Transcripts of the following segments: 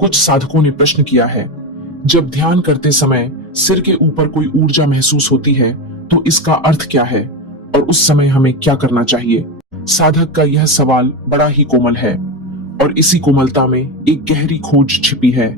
कुछ साधकों ने प्रश्न किया है, जब ध्यान करते समय सिर के ऊपर कोई ऊर्जा महसूस होती है तो इसका अर्थ क्या है और उस समय हमें क्या करना चाहिए? साधक का यह सवाल बड़ा ही कोमल है और इसी कोमलता में एक गहरी खोज छिपी है।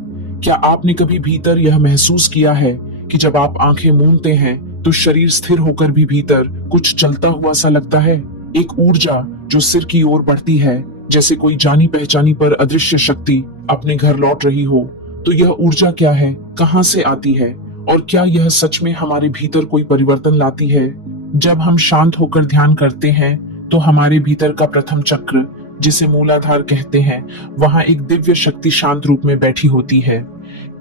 क्या आपने कभी भीतर यह महसूस किया है कि जब आप आंखें मूंदते हैं तो शरीर स्थिर होकर भी भीतर कुछ चलता हुआ सा लगता है? एक ऊर्जा जो सिर की ओर बढ़ती है, जैसे कोई जानी पहचानी पर अदृश्य शक्ति अपने घर लौट रही हो। तो यह ऊर्जा क्या है, कहां से आती है और क्या यह सच में हमारे भीतर कोई परिवर्तन लाती है? जब हम शांत होकर ध्यान करते हैं तो हमारे भीतर का प्रथम चक्र, जिसे मूलाधार कहते हैं, वहां एक दिव्य शक्ति शांत रूप में बैठी होती है।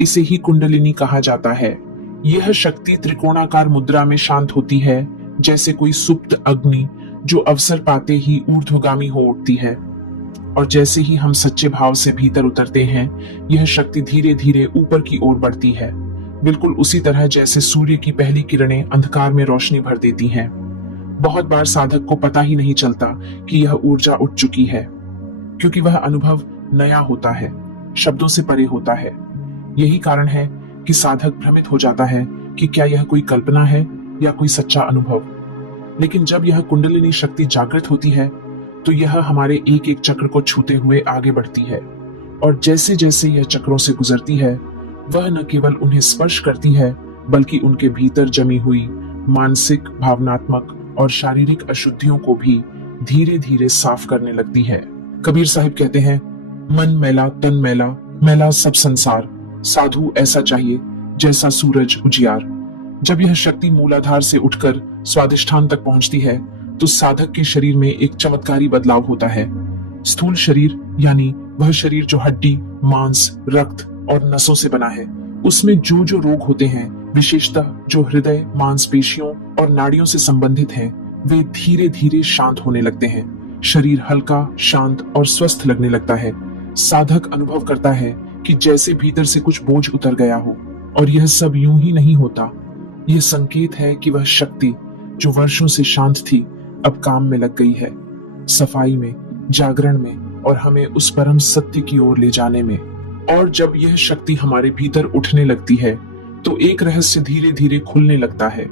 इसे ही कुंडलिनी कहा जाता है। यह शक्ति त्रिकोणाकार मुद्रा में शांत होती है, जैसे कोई सुप्त अग्नि जो अवसर पाते ही ऊर्ध्वगामी हो उठती है। और जैसे ही हम सच्चे भाव से भीतर उतरते हैं, यह शक्ति धीरे धीरे ऊपर की ओर बढ़ती है, बिल्कुल उसी तरह जैसे सूर्य की पहली किरणें अंधकार में रोशनी भर देती हैं। बहुत बार साधक को पता ही नहीं चलता कि यह ऊर्जा उठ चुकी है, क्योंकि वह अनुभव नया होता है, शब्दों से परे होता है। यही कारण है कि साधक भ्रमित हो जाता है कि क्या यह कोई कल्पना है या कोई सच्चा अनुभव। लेकिन जब यह कुंडलिनी शक्ति जागृत होती है तो यह हमारे एक एक चक्र को छूते हुए आगे बढ़ती है, और जैसे जैसे यह चक्रों से गुजरती है, वह न केवल उन्हें स्पर्श करती है बल्कि उनके भीतर जमी हुई मानसिक, भावनात्मक और शारीरिक अशुद्धियों को भी धीरे धीरे साफ करने लगती है। कबीर साहिब कहते हैं, मन मैला तन मैला, मैला सब संसार, साधु ऐसा चाहिए जैसा सूरज उजियार। जब यह शक्ति मूलाधार से उठकर स्वादिष्ठान तक पहुंचती है तो साधक के शरीर में एक चमत्कारी बदलाव होता है। स्थूल शरीर, यानी वह शरीर जो हड्डी, मांस, रक्त और नसों से बना है, उसमें जो जो रोग होते हैं, विशेषतः जो हृदय, मांसपेशियों और नाड़ियों से संबंधित हैं, वे धीरे धीरे शांत होने लगते हैं। शरीर हल्का, शांत और स्वस्थ लगने लगता है। साधक अनुभव करता है कि जैसे भीतर से कुछ बोझ उतर गया हो। और यह सब यूं ही नहीं होता। यह संकेत है कि वह शक्ति जो वर्षों से शांत थी, अब काम में लग गई है, सफाई में, जागरण में और हमें उस परम सत्य की ओर ले जाने में। और जब यह शक्ति हमारे भीतर उठने लगती है तो एक रहस्य धीरे धीरे खुलने लगता है।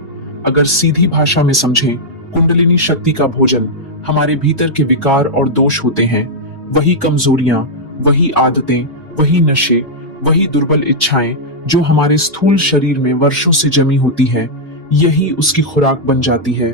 अगर सीधी भाषा में समझें, कुंडलिनी शक्ति का भोजन हमारे भीतर के विकार और दोष होते हैं। वही कमजोरियां, वही आदतें, वही नशे, वही दुर्बल इच्छाएं जो हमारे स्थूल शरीर में वर्षों से जमी होती है, यही उसकी खुराक बन जाती है।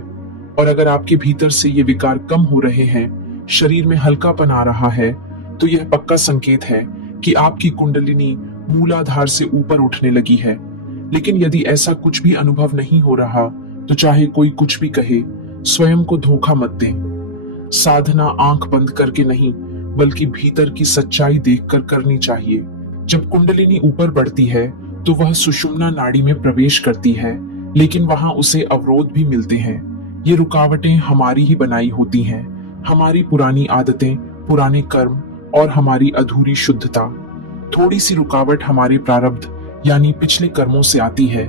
और अगर आपके भीतर से ये विकार कम हो रहे हैं, शरीर में हल्कापन आ रहा है, तो यह पक्का संकेत है कि आपकी कुंडलिनी मूलाधार से ऊपर उठने लगी है। लेकिन यदि ऐसा कुछ भी अनुभव नहीं हो रहा तो चाहे कोई कुछ भी कहे, स्वयं को धोखा मत दें। साधना आंख बंद करके नहीं, बल्कि भीतर की सच्चाई देखकर करनी चाहिए। जब कुंडलिनी ऊपर बढ़ती है तो वह सुषुम्ना नाड़ी में प्रवेश करती है, लेकिन वहां उसे अवरोध भी मिलते हैं। ये रुकावटें हमारी ही बनाई होती हैं, हमारी पुरानी आदतें, पुराने कर्म और हमारी अधूरी शुद्धता। थोड़ी सी रुकावट हमारे प्रारब्ध यानी पिछले कर्मों से आती है,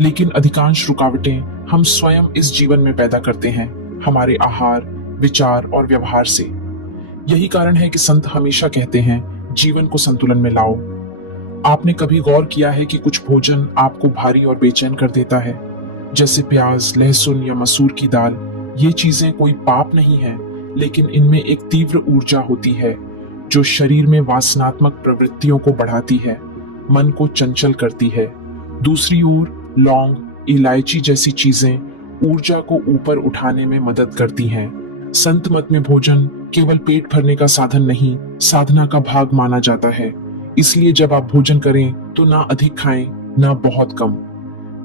लेकिन अधिकांश रुकावटें हम स्वयं इस जीवन में पैदा करते हैं, हमारे आहार, विचार और व्यवहार से। यही कारण है कि संत हमेशा कहते हैं, जीवन को संतुलन में लाओ। आपने कभी गौर किया है कि कुछ भोजन आपको भारी और बेचैन कर देता है, जैसे प्याज, लहसुन या मसूर की दाल। ये चीजें कोई पाप नहीं है, लेकिन इनमें एक तीव्र ऊर्जा होती है जो शरीर में वासनात्मक प्रवृत्तियों को बढ़ाती है, मन को चंचल करती है। दूसरी ओर लौंग, इलायची जैसी चीजें ऊर्जा को ऊपर उठाने में मदद करती हैं। संत मत में भोजन केवल पेट भरने का साधन नहीं, साधना का भाग माना जाता है। इसलिए जब आप भोजन करें तो ना अधिक खाएं, ना बहुत कम।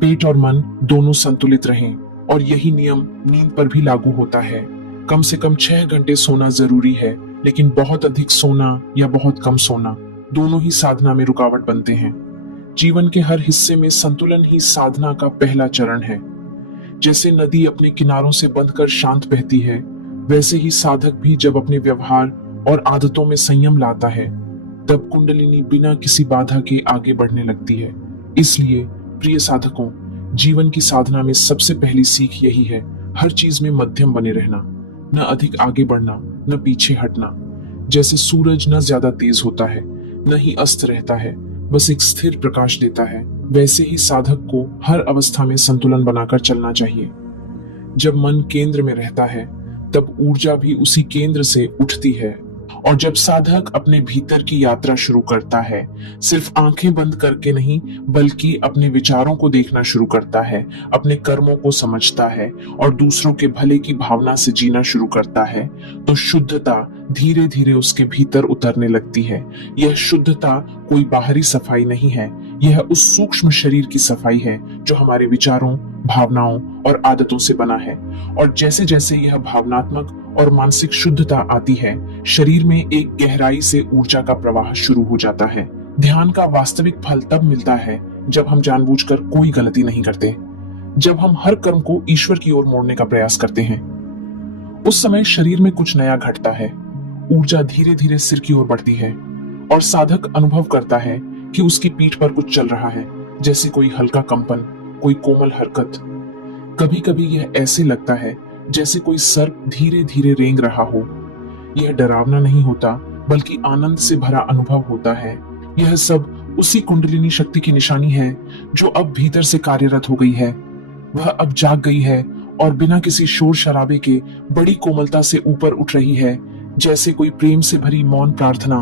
पेट और मन दोनों संतुलित रहें। और यही नियम नींद पर भी लागू होता है। कम से कम 6 घंटे सोना जरूरी है, लेकिन बहुत अधिक सोना या बहुत कम सोना दोनों ही साधना में रुकावट बनते हैं। जीवन के हर हिस्से में संतुलन ही साधना का पहला चरण है। जैसे नदी अपने किनारों से बंधकर शांत बहती है, वैसे ही साधक भी जब अपने व्यवहार और आदतों में संयम लाता है, तब कुंडलिनी बिना किसी बाधा के आगे बढ़ने लगती है। इसलिए प्रिय साधकों, जीवन की साधना में सबसे पहली सीख यही है, हर चीज में मध्यम बने रहना, न अधिक आगे बढ़ना, न पीछे हटना। जैसे सूरज न ज्यादा तेज होता है, न ही अस्त रहता है, बस एक स्थिर प्रकाश देता है। वैसे ही साधक को हर अवस्था में संतुलन बनाकर चलना चाहिए। जब मन केंद्र में रहता है तब ऊर्जा भी उसी केंद्र से उठती है। और जब साधक अपने भीतर की यात्रा शुरू करता है, सिर्फ आंखें बंद करके नहीं बल्कि अपने विचारों को देखना शुरू करता है, अपने कर्मों को समझता है और दूसरों के भले की भावना से जीना शुरू करता है, तो शुद्धता धीरे धीरे उसके भीतर उतरने लगती है। यह शुद्धता कोई बाहरी सफाई नहीं है, यह उस सूक्ष्म शरीर की सफाई है जो हमारे विचारों, भावनाओं और आदतों से बना है। और जैसे जैसे यह भावनात्मक और मानसिक शुद्धता आती है, शरीर में एक गहराई से ऊर्जा का प्रवाह शुरू हो जाता है। ध्यान का वास्तविक फल तब मिलता है जब हम जानबूझकर कोई गलती नहीं करते, जब हम हर कर्म को ईश्वर की ओर मोड़ने का प्रयास करते हैं। उस समय शरीर में कुछ नया घटता है, ऊर्जा धीरे धीरे सिर की ओर बढ़ती है और साधक अनुभव करता है कि उसकी पीठ पर कुछ चल रहा है, जैसे कोई हल्का कंपन, कोई कोमल हरकत। कभी कभी यह ऐसे लगता है जैसे कोई सर्प धीरे धीरे रेंग रहा हो। यह डरावना नहीं होता बल्कि आनंद से भरा अनुभव होता है। यह सब उसी कुंडलिनी शक्ति की निशानी है जो अब भीतर से कार्यरत हो गई है। वह अब जाग गई है और बिना किसी शोर शराबे के बड़ी कोमलता से ऊपर उठ रही है, जैसे कोई प्रेम से भरी मौन प्रार्थना।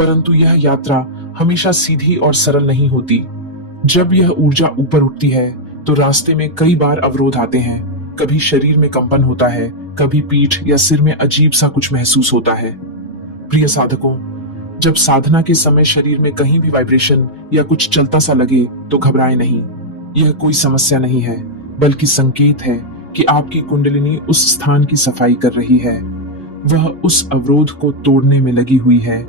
परंतु यह यात्रा हमेशा सीधी और सरल नहीं होती। जब यह ऊर्जा ऊपर उठती है तो रास्ते में कई बार अवरोध आते हैं। कभी शरीर में कंपन होता है, कभी पीठ या सिर में अजीब सा कुछ महसूस होता है। प्रिय साधकों, जब साधना के समय शरीर में कहीं भी वाइब्रेशन या कुछ चलता सा लगे तो घबराएं नहीं। यह कोई समस्या नहीं है, बल्कि संकेत है कि आपकी कुंडलिनी उस स्थान की सफाई कर रही है। वह उस अवरोध को तोड़ने में लगी हुई है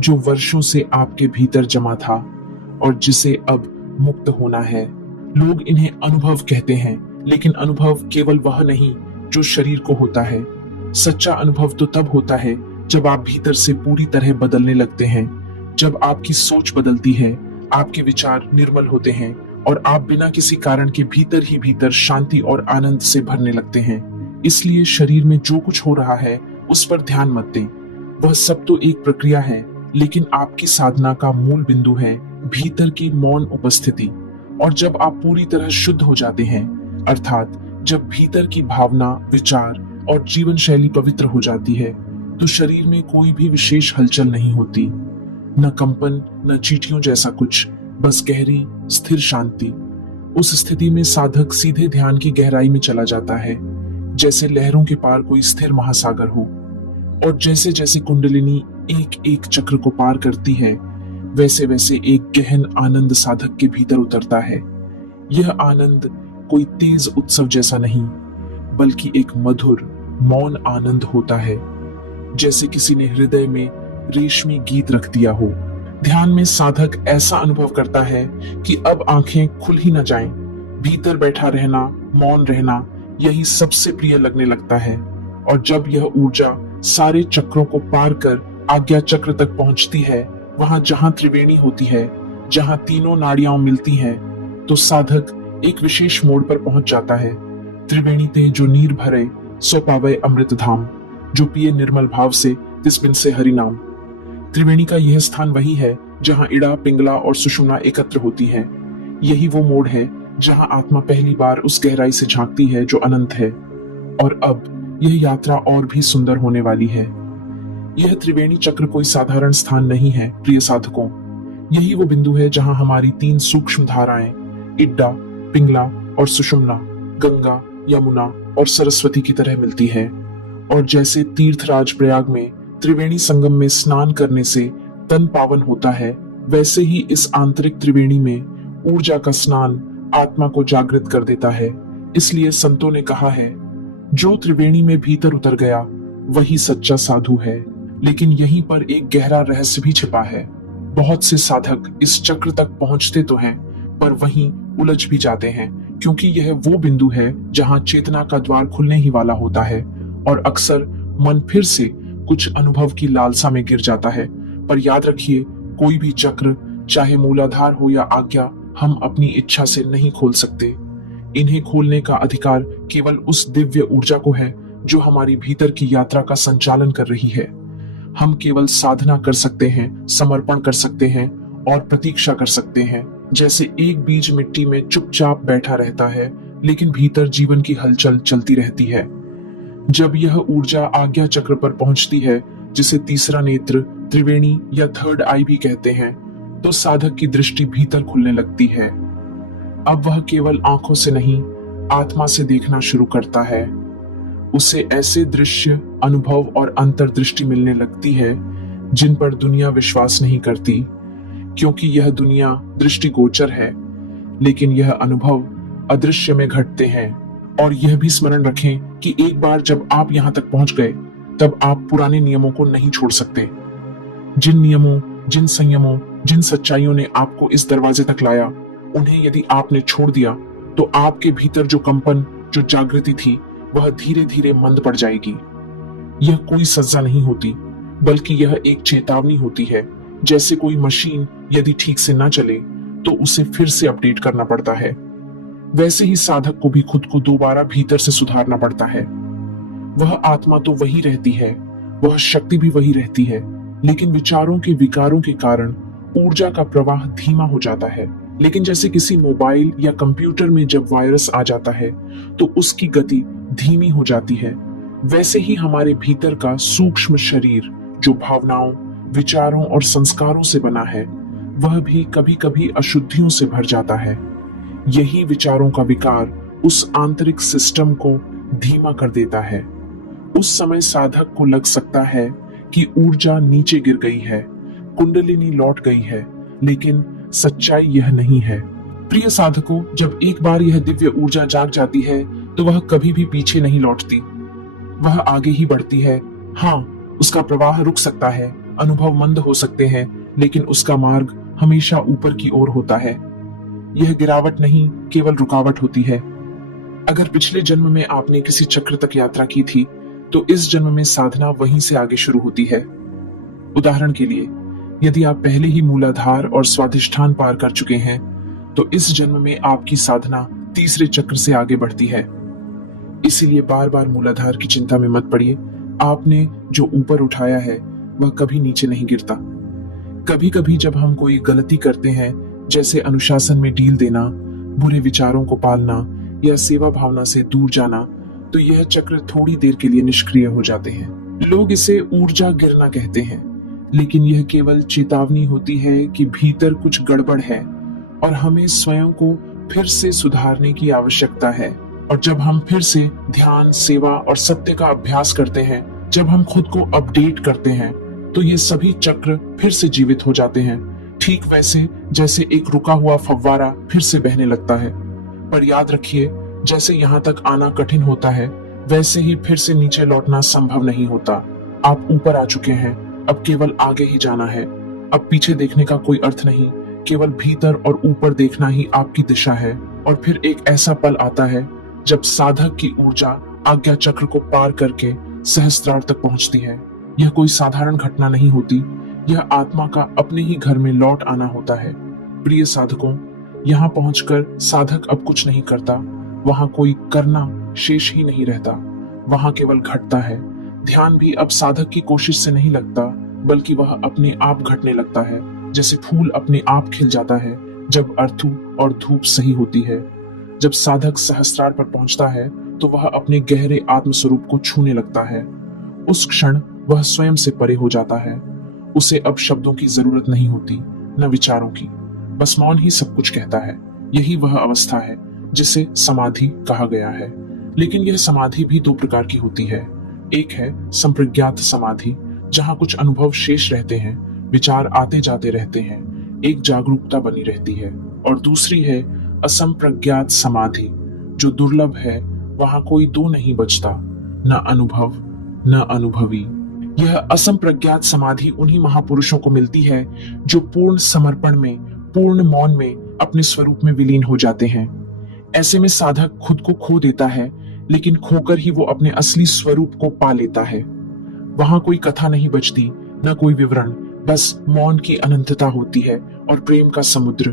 जो वर्षों से आपके भीतर जमा था और जिसे अब मुक्त होना है। लोग इन्हें अनुभव कहते हैं, लेकिन अनुभव केवल वह नहीं जो शरीर को होता है। सच्चा अनुभव तो तब होता है जब आप भीतर से पूरी तरह बदलने लगते हैं, जब आपकी सोच बदलती है, आपके विचार निर्मल होते हैं और आप बिना किसी कारण के भीतर ही भीतर शांति और आनंद से भरने लगते हैं। इसलिए शरीर में जो कुछ हो रहा है उस पर ध्यान मत दें। वह सब तो एक प्रक्रिया है, लेकिन आपकी साधना का मूल बिंदु है भीतर की मौन उपस्थिति। और जब आप पूरी तरह शुद्ध हो जाते हैं, अर्थात जब भीतर की भावना, विचार और जीवन शैली पवित्र हो जाती है, तो शरीर में कोई भी विशेष हलचल नहीं होती, न कंपन, न चींटियों जैसा कुछ, बस गहरी स्थिर शांति। उस स्थिति में साधक सीधे ध्यान की गहराई में चला जाता है, जैसे लहरों के पार कोई स्थिर महासागर हो। और जैसे जैसे कुंडलिनी एक एक चक्र को पार करती है, वैसे वैसे एक गहन आनंद साधक के भीतर उतरता है। यह आनंद कोई तेज उत्सव जैसा नहीं, बल्कि एक मधुर मौन आनंद होता है, जैसे किसी ने हृदय में रेशमी गीत रख दिया हो। ध्यान में साधक ऐसा अनुभव करता है कि अब आंखें खुल ही न जाएं, भीतर बैठा रहना, मौन रहना, यही सबसे प्रिय लगने लगता है। और जब यह ऊर्जा सारे चक्रों को पार कर आज्ञा चक्र तक पहुंचती है, वहां जहां त्रिवेणी होती है, जहां तीनों नाड़ियां मिलती हैं, तो साधक एक विशेष मोड़ पर पहुंच जाता है। त्रिवेणी ते जो नीर भरे सो पावे अमृत धाम, जो पिए निर्मल भाव से तिस बिन से हरि नाम। त्रिवेणी का यह स्थान वही है जहां इड़ा, पिंगला और सुषुम्ना एकत्र होती है। यही वो मोड़ है जहां आत्मा पहली बार उस गहराई से झांकती है जो अनंत है। और अब यह यात्रा और भी सुंदर होने वाली है। यह त्रिवेणी चक्र कोई साधारण स्थान नहीं है प्रिय साधकों। यही वो बिंदु है जहां हमारी तीन सूक्ष्म धाराएं इड्डा, पिंगला और सुषुम्ना गंगा, यमुना और सरस्वती की तरह मिलती है। और जैसे तीर्थराज प्रयाग में त्रिवेणी संगम में स्नान करने से तन पावन होता है, वैसे ही इस आंतरिक त्रिवेणी में ऊर्जा का स्नान आत्मा को जागृत कर देता है। इसलिए संतों ने कहा है, जो त्रिवेणी में भीतर उतर गया वही सच्चा साधु है। लेकिन यहीं पर एक गहरा रहस्य भी छिपा है। बहुत से साधक इस चक्र तक पहुंचते तो हैं, पर वहीं उलझ भी जाते हैं, क्योंकि यह वो बिंदु है जहां चेतना का द्वार खुलने ही वाला होता है और अक्सर मन फिर से कुछ अनुभव की लालसा में गिर जाता है। पर याद रखिए, कोई भी चक्र, चाहे मूलाधार हो या आज्ञा, हम अपनी इच्छा से नहीं खोल सकते। इन्हें खोलने का अधिकार केवल उस दिव्य ऊर्जा को है जो हमारी भीतर की यात्रा का संचालन कर रही है। हम केवल साधना कर सकते हैं, समर्पण कर सकते हैं और प्रतीक्षा कर सकते हैं। जैसे एक बीज मिट्टी में चुपचाप बैठा रहता है, लेकिन भीतर जीवन की हलचल चलती रहती है। जब यह ऊर्जा आज्ञा चक्र पर पहुंचती है, जिसे तीसरा नेत्र, त्रिवेणी या थर्ड आई भी कहते हैं, तो साधक की दृष्टि भीतर खुलने लगती है। अब वह केवल आंखों से नहीं, आत्मा से देखना शुरू करता है। उसे ऐसे दृश्य, अनुभव और अंतर्दृष्टि मिलने लगती है जिन पर दुनिया विश्वास नहीं करती, क्योंकि यह दुनिया दृष्टिगोचर है, लेकिन यह अनुभव अदृश्य में घटते हैं। और यह भी स्मरण रखें कि एक बार जब आप यहां तक पहुंच गए, तब आप पुराने नियमों को नहीं छोड़ सकते। जिन नियमों, जिन संयमों, जिन सच्चाइयों ने आपको इस दरवाजे तक लाया, उन्हें यदि आपने छोड़ दिया, तो आपके भीतर जो कंपन, जो जागृति थी, वह धीरे धीरे मंद पड़ जाएगी। यह कोई सजा नहीं होती, बल्कि यह एक चेतावनी होती है। जैसे कोई मशीन यदि ठीक से ना चले, तो उसे फिर से अपडेट करना पड़ता है। वैसे ही साधक को भी खुद को दोबारा भीतर से सुधारना पड़ता है। वह आत्मा तो वही रहती है, वह शक्ति भी वही रहती है, लेकिन विचारों के विकारों के कारण ऊर्जा का प्रवाह धीमा हो जाता है। लेकिन जैसे किसी मोबाइल या कंप्यूटर में जब वायरस आ जाता है, तो उसकी गति धीमी हो जाती है, वैसे ही हमारे भीतर का सूक्ष्म शरीर, जो भावनाओं, विचारों और संस्कारों से बना है, वह भी कभी कभी अशुद्धियों से भर जाता है। यही विचारों का विकार उस आंतरिक सिस्टम को धीमा कर देता है। उस समय साधक को लग सकता है कि ऊर्जा नीचे गिर गई है, कुंडलिनी लौट गई है, लेकिन सच्चाई यह नहीं है। प्रिय साधकों, जब एक बार यह दिव्य ऊर्जा जाग जाती है, तो वह कभी भी पीछे नहीं लौटती, वह आगे ही बढ़ती है। हाँ, उसका प्रवाह रुक सकता है, अनुभव मंद हो सकते हैं, लेकिन उसका मार्ग हमेशा ऊपर की ओर होता है। यह गिरावट नहीं, केवल रुकावट होती है। अगर पिछले जन्म में आपने किसी चक्र तक यात्रा की थी, तो इस जन्म में साधना वहीं से आगे शुरू होती है। उदाहरण के लिए, यदि आप पहले ही मूलाधार और स्वाधिष्ठान पार कर चुके हैं, तो इस जन्म में आपकी साधना तीसरे चक्र से आगे बढ़ती है। इसीलिए बार बार मूलाधार की चिंता में मत पड़िए। आपने जो ऊपर उठाया है, वह कभी नीचे नहीं गिरता। कभी कभी जब हम कोई गलती करते हैं, जैसे अनुशासन में ढील देना, बुरे विचारों को पालना या सेवा भावना से दूर जाना, तो यह चक्र थोड़ी देर के लिए निष्क्रिय हो जाते हैं। लोग इसे ऊर्जा गिरना कहते हैं, लेकिन यह केवल चेतावनी होती है कि भीतर कुछ गड़बड़ है और हमें स्वयं को फिर से सुधारने की आवश्यकता है। और जब हम फिर से ध्यान, सेवा और सत्य का अभ्यास करते हैं, जब हम खुद को अपडेट करते हैं, तो ये सभी चक्र फिर से जीवित हो जाते हैं, ठीक वैसे जैसे एक रुका हुआ फव्वारा फिर से बहने लगता है। पर याद रखिए, जैसे यहाँ तक आना कठिन होता है, वैसे ही फिर से नीचे लौटना संभव नहीं होता। आप ऊपर आ चुके हैं, अब केवल आगे ही जाना है। अब पीछे देखने का कोई अर्थ नहीं, केवल भीतर और ऊपर देखना ही आपकी दिशा है। और फिर एक ऐसा पल आता है जब साधक की ऊर्जा आज्ञा चक्र को पार करके सहस्त्रार तक पहुंचती है। यह कोई साधारण घटना नहीं होती, यह आत्मा का अपने ही घर में लौट आना होता है। प्रिय साधकों, यहाँ पहुंचकर साधक अब कुछ नहीं करता, वहां कोई करना शेष ही नहीं रहता, वहां केवल घटता है। ध्यान भी अब साधक की कोशिश से नहीं लगता, बल्कि वह अपने आप घटने लगता है, जैसे फूल अपने आप खिल जाता है जब अर्थु और धूप सही होती है। जब साधक सहस्त्रार पर पहुंचता है, तो वह अपने गहरे आत्मस्वरूप को छूने लगता है। उस क्षण वह स्वयं से परे हो जाता है। उसे अब शब्दों की जरूरत नहीं होती, न विचारों की, बस मौन ही सब कुछ कहता है। यही वह अवस्था है जिसे समाधि कहा गया है। लेकिन यह समाधि भी दो प्रकार की होती है। एक है संप्रज्ञात समाधि, जहां कुछ अनुभव शेष रहते हैं, विचार आते जाते रहते हैं, एक जागरूकता बनी रहती है। और दूसरी है असंप्रज्ञात समाधि, जो दुर्लभ है, वहां कोई दो नहीं बचता, न अनुभव न अनुभवी। यह असंप्रज्ञात समाधि उन्हीं महापुरुषों को मिलती है जो पूर्ण समर्पण में, पूर्ण मौन में अपने स्वरूप में विलीन हो जाते हैं। ऐसे में साधक खुद को खो देता है, लेकिन खोकर ही वो अपने असली स्वरूप को पा लेता है। वहां कोई कथा नहीं बचती, न कोई विवरण, बस मौन की अनंतता होती है और प्रेम का समुद्र।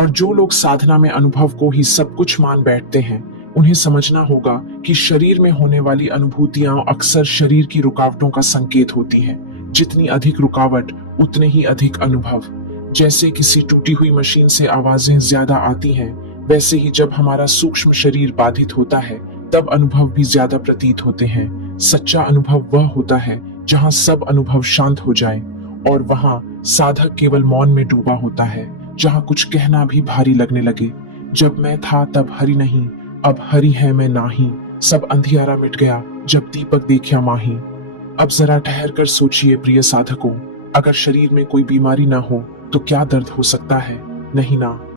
और जो लोग साधना में अनुभव को ही सब कुछ मान बैठते हैं, उन्हें समझना होगा कि शरीर में होने वाली अनुभूतियां अक्सर शरीर की रुकावटों का संकेत होती हैं, जितनी अधिक रुकावट उतने ही अधिक अनुभव। जैसे किसी टूटी हुई मशीन से आवाजें ज्यादा आती हैं, वैसे ही जब हमारा सूक्ष्म शरीर बाधित होता है तब अनुभव भी ज्यादा प्रतीत होते हैं। सच्चा अनुभव वह होता है जहां सब अनुभव शांत हो जाए, और वहां साधक केवल मौन में डूबा होता है, जहां कुछ कहना भी भारी लगने लगे। जब मैं था तब हरि नहीं, अब हरि है मैं नाही। सब अंधियारा मिट गया जब दीपक देखा माही। अब जरा ठहर कर सोचिए प्रिय साधकों, अगर शरीर में कोई बीमारी ना हो तो क्या दर्द हो सकता है? नहीं ना।